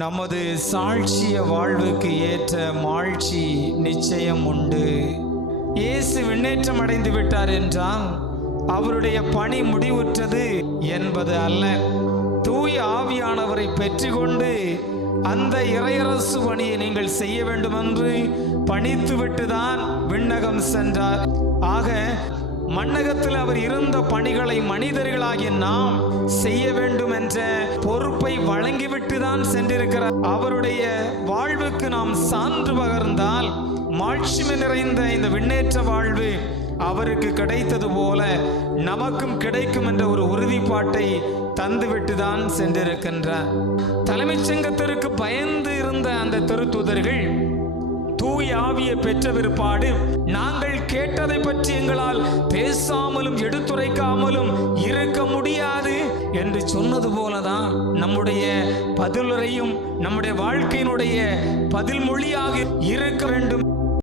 நமது சாட்சிய வாழ்வுக்கு ஏற்ற மாட்சி நிச்சயம் உண்டு. இயேசு விண்ணேற்றம் அடைந்து விட்டார் என்றால் அவருடைய பணி முடிவுற்றது என்பது அல்ல. தூய ஆவியானவரை பெற்றுக்கொண்டு அந்த இறையரசு பணியை நீங்கள் செய்ய வேண்டும் என்று பணித்துவிட்டுதான் விண்ணகம் சென்றார். ஆக மண்ணகத்தில் அவர் இருந்த பணிகளை மனிதர்களாகிய நாம் செய்ய வேண்டும் என்ற பொறுப்பை வழங்கிவிட்டு தான் சென்றிருக்கிறார். அவருடைய வாழ்வுக்கு நாம் சான்று பகர்ந்தால் மாட்சிமை நிறைந்த இந்த விண்ணேற்ற வாழ்வு அவருக்கு கிடைத்தது போல நமக்கும் கிடைக்கும் என்ற ஒரு உறுதிப்பாட்டை தந்துவிட்டு தான் சென்றிருக்கின்றார். தலைமைச் சங்கத்திற்கு பயந்து இருந்த அந்த திருத்தூதர்கள் தூய ஆவியை பெற்ற பிற்பாடு நாங்கள் கேட்டதை பற்றி எங்களால் பேசாமலும் எடுத்துரைக்காமலும் இருக்க முடியாது என்று சொன்னது போலதான் நம்முடைய பதிலுரையும் நம்முடைய வாழ்க்கையினுடைய பதில் மொழியாக இருக்க வேண்டும்.